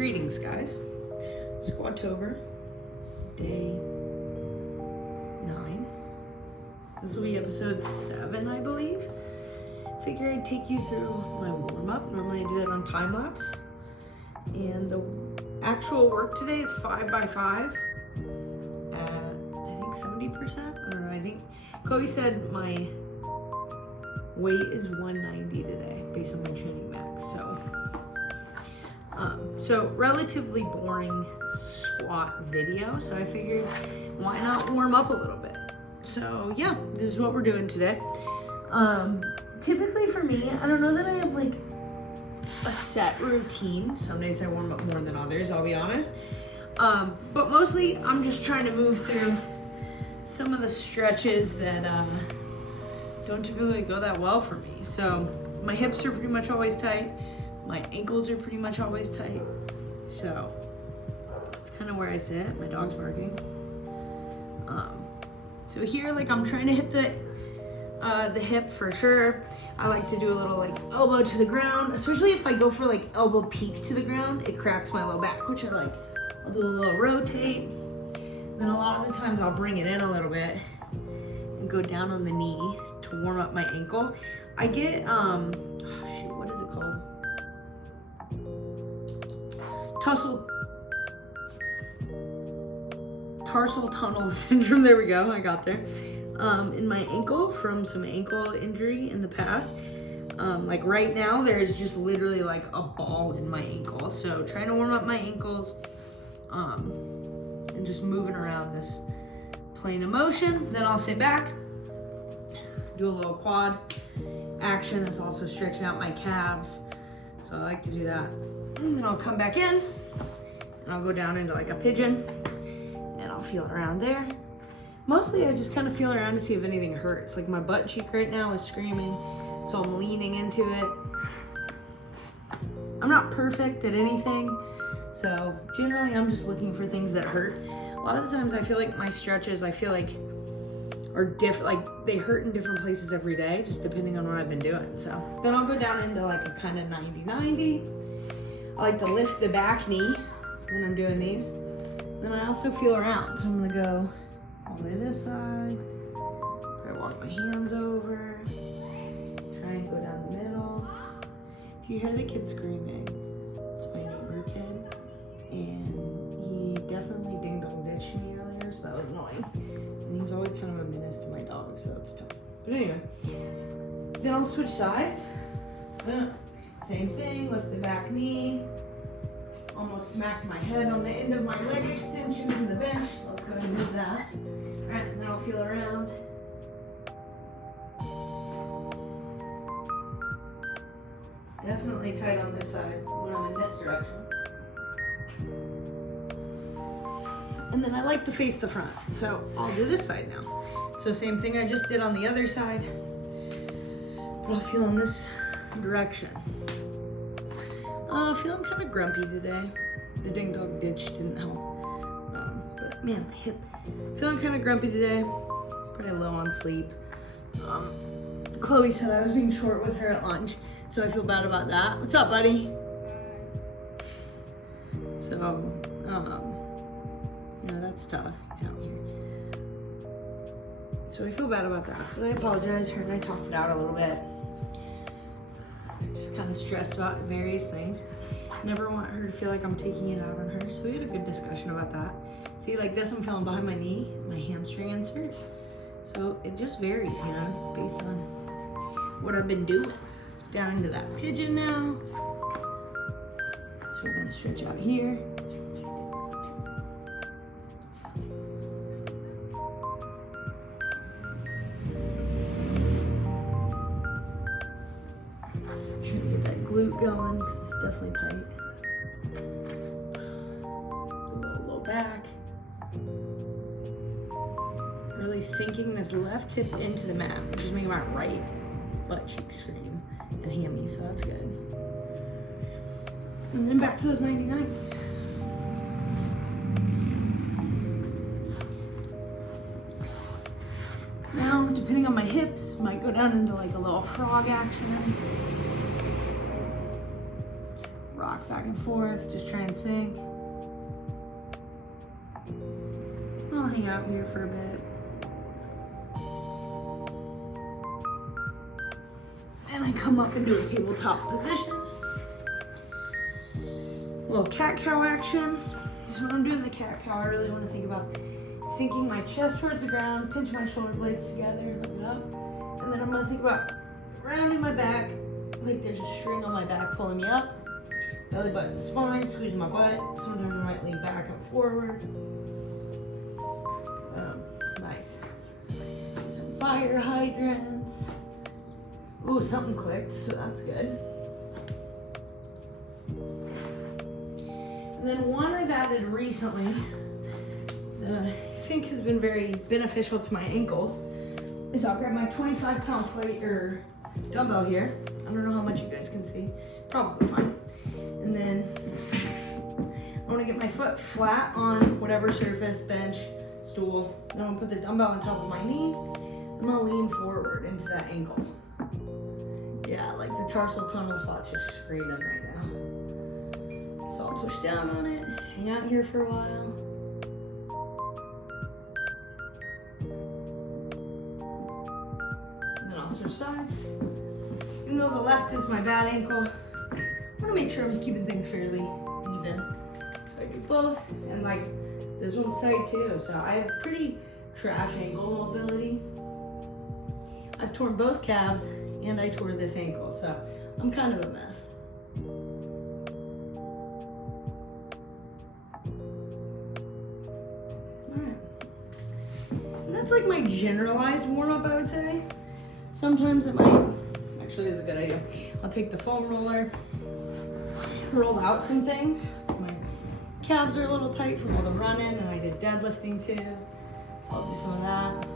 Greetings, guys. Squatober, day 9. This will be episode 7, I believe. Figure I'd take you through my warm-up. Normally I do that on time lapse. And the actual work today is 5x5 at, I think 70%. I don't know, I think Chloe said my weight is 190 today based on my training max. So relatively boring squat video. So I figured why not warm up a little bit? So yeah, this is what we're doing today. Typically for me, I don't know that I have like a set routine. Some days I warm up more than others, I'll be honest. But mostly I'm just trying to move through some of the stretches that don't typically go that well for me. So my hips are pretty much always tight. My ankles are pretty much always tight. So that's kind of where I sit. My dog's barking. So here, like, I'm trying to hit the hip for sure. I like to do a little like elbow to the ground, especially if I go for like elbow peak to the ground, it cracks my low back, which I like. I'll do a little rotate. Then a lot of the times I'll bring it in a little bit and go down on the knee to warm up my ankle. I get, what is it called? Tarsal tunnel syndrome. There we go. I got there. In my ankle from some ankle injury in the past. Like right now, there's just literally like a ball in my ankle. So trying to warm up my ankles, and just moving around this plane of motion. Then I'll sit back, do a little quad action. That's also stretching out my calves. So I like to do that. And then I'll come back in and I'll go down into like a pigeon and I'll feel around there. Mostly I just kind of feel around to see if anything hurts. Like my butt cheek right now is screaming, so I'm leaning into it. I'm not perfect at anything, so generally I'm just looking for things that hurt. A lot of the times I feel like my stretches, I feel like are different, like they hurt in different places every day, just depending on what I've been doing. So then I'll go down into like a kind of 90-90. I like to lift the back knee when I'm doing these. Then I also feel around. So I'm gonna go all the way to this side. Probably walk my hands over. Try and go down the middle. If you hear the kid screaming, it's my neighbor kid. And he definitely ding-dong ditched me earlier, so that was annoying. And he's always kind of a menace to my dog, so that's tough. But anyway, then I'll switch sides. Same thing, lift the back knee. Almost smacked my head on the end of my leg extension from the bench. So let's go ahead and move that. All right, and then I'll feel around. Definitely tight on this side when I'm in this direction. And then I like to face the front, so I'll do this side now. So same thing I just did on the other side, but I'll feel in this direction. Feeling kind of grumpy today. The ding dong ditch didn't help. But man, my hip. Feeling kind of grumpy today. Probably low on sleep. Chloe said I was being short with her at lunch, so I feel bad about that. What's up, buddy? So, you know, that's tough. He's out here. So I feel bad about that, but I apologize. Her and I talked it out a little bit. Just kind of stressed about various things. Never want her to feel like I'm taking it out on her. So we had a good discussion about that. See, like this, I'm feeling behind my knee, my hamstring insert. So it just varies, you know, based on what I've been doing. Down into that pigeon now. So we're gonna stretch out here. Trying to get that glute going because it's definitely tight. A little low back. Really sinking this left hip into the mat, which is making my right butt cheek scream and hammy, so that's good. And then back to those 90-90s. Now, depending on my hips, might go down into like a little frog action. Rock back back and forth, just try and sink. I'll hang out here for a bit. And I come up into a tabletop position. A little cat-cow action. So when I'm doing the cat-cow, I really want to think about sinking my chest towards the ground, pinch my shoulder blades together, lift it up. And then I'm going to think about rounding my back, like there's a string on my back pulling me up. Belly button to spine, squeeze my butt. Sometimes I might lean back and forward. Nice. Do some fire hydrants. Ooh, something clicked, so that's good. And then one I've added recently that I think has been very beneficial to my ankles is I'll grab my 25-pound plate or dumbbell here. I don't know how much you guys can see. Probably fine. And then I want to get my foot flat on whatever surface, bench, stool. Then I'm going to put the dumbbell on top of my knee. I'm going to lean forward into that ankle. Yeah, like the tarsal tunnel spot's just screaming right now. So I'll push down on it, hang out here for a while. And then I'll switch sides. Even though the left is my bad ankle, I want to make sure I'm keeping things fairly even. So I do both, and like this one's tight too, so I have pretty trash ankle mobility. I've torn both calves and I tore this ankle, so I'm kind of a mess. Alright. And that's like my generalized warm-up, I would say. Sometimes it might, actually is a good idea. I'll take the foam roller, roll out some things. My calves are a little tight from all the running, and I did deadlifting too. So I'll do some of that.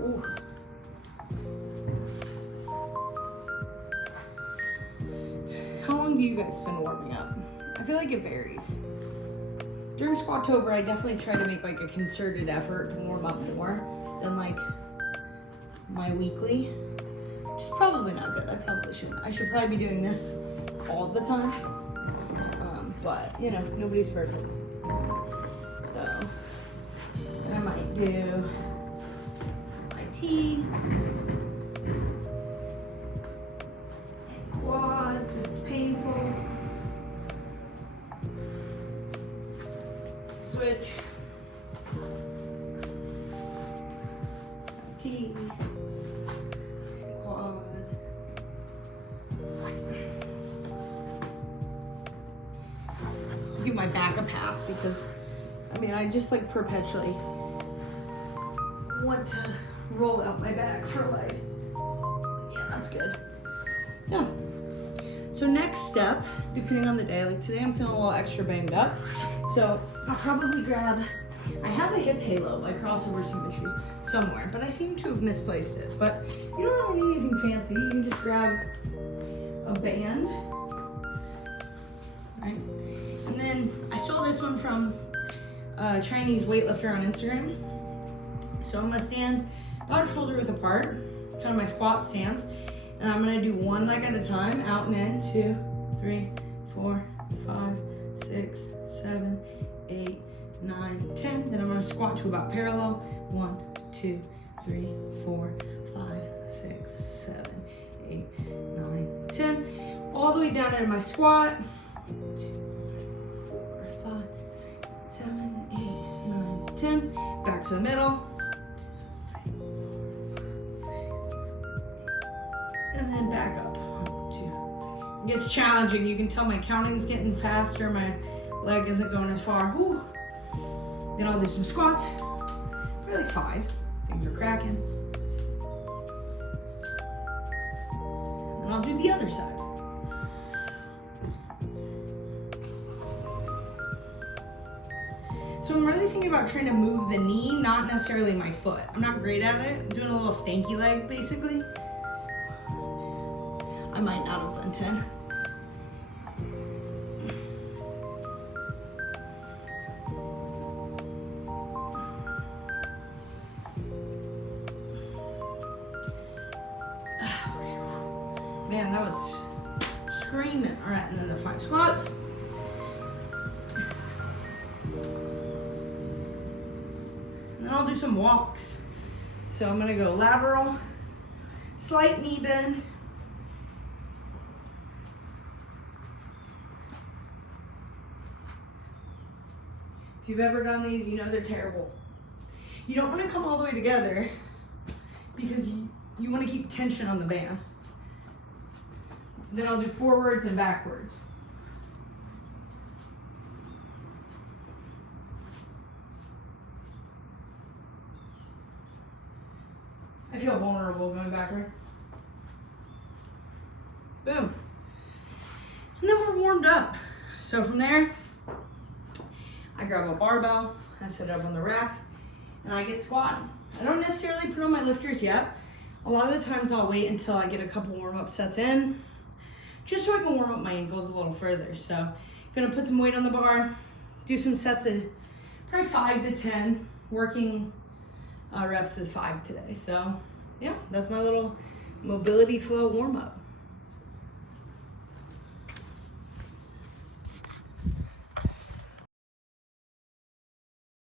Ooh. How long do you guys spend warming up? I feel like it varies. During Squatober, I definitely try to make like a concerted effort to warm up more than like my weekly, which is probably not good. I probably shouldn't. I should probably be doing this all the time, but you know, nobody's perfect. So then I might do my T. Quad, this is painful. Switch. T. Quad. I'll give my back a pass because, I mean, I just like perpetually want to roll out my back for life. Yeah, that's good. Yeah. So next step, depending on the day, like today I'm feeling a little extra banged up. So I'll probably grab, I have a hip halo by Crossover Symmetry somewhere, but I seem to have misplaced it. But you don't really need anything fancy. You can just grab a band, right? And then I stole this one from a Chinese weightlifter on Instagram. So I'm gonna stand about shoulder width apart, kind of my squat stance. And I'm gonna do one leg at a time, out and in, 2, 3, 4, 5, 6, 7, 8, 9, 10. Then I'm gonna squat to about parallel. 1, 2, 3, 4, 5, 6, 7, 8, 9, 10. All the way down into my squat. 2, 4, 5, 7, 8, 9, 10. Back to the middle. And then back up. 1, 2. It gets challenging. You can tell my counting's getting faster. My leg isn't going as far. Whew. Then I'll do some squats. Probably like 5. Things are cracking. And I'll do the other side. So I'm really thinking about trying to move the knee, not necessarily my foot. I'm not great at it. I'm doing a little stanky leg, basically. I might not have done 10. Man, that was screaming. All right, and then the 5 squats. And then I'll do some walks. So I'm gonna go lateral, slight knee bend. If you've ever done these, you know they're terrible. You don't want to come all the way together because you want to keep tension on the band. Then I'll do forwards and backwards. I feel vulnerable going backward. Boom. And then we're warmed up. So from there, I grab a barbell, I set it up on the rack, and I get squatting. I don't necessarily put on my lifters yet. A lot of the times I'll wait until I get a couple warm-up sets in, just so I can warm up my ankles a little further. So I'm gonna put some weight on the bar, do some sets of probably 5 to 10. Working reps is 5 today. So yeah, that's my little mobility flow warm-up.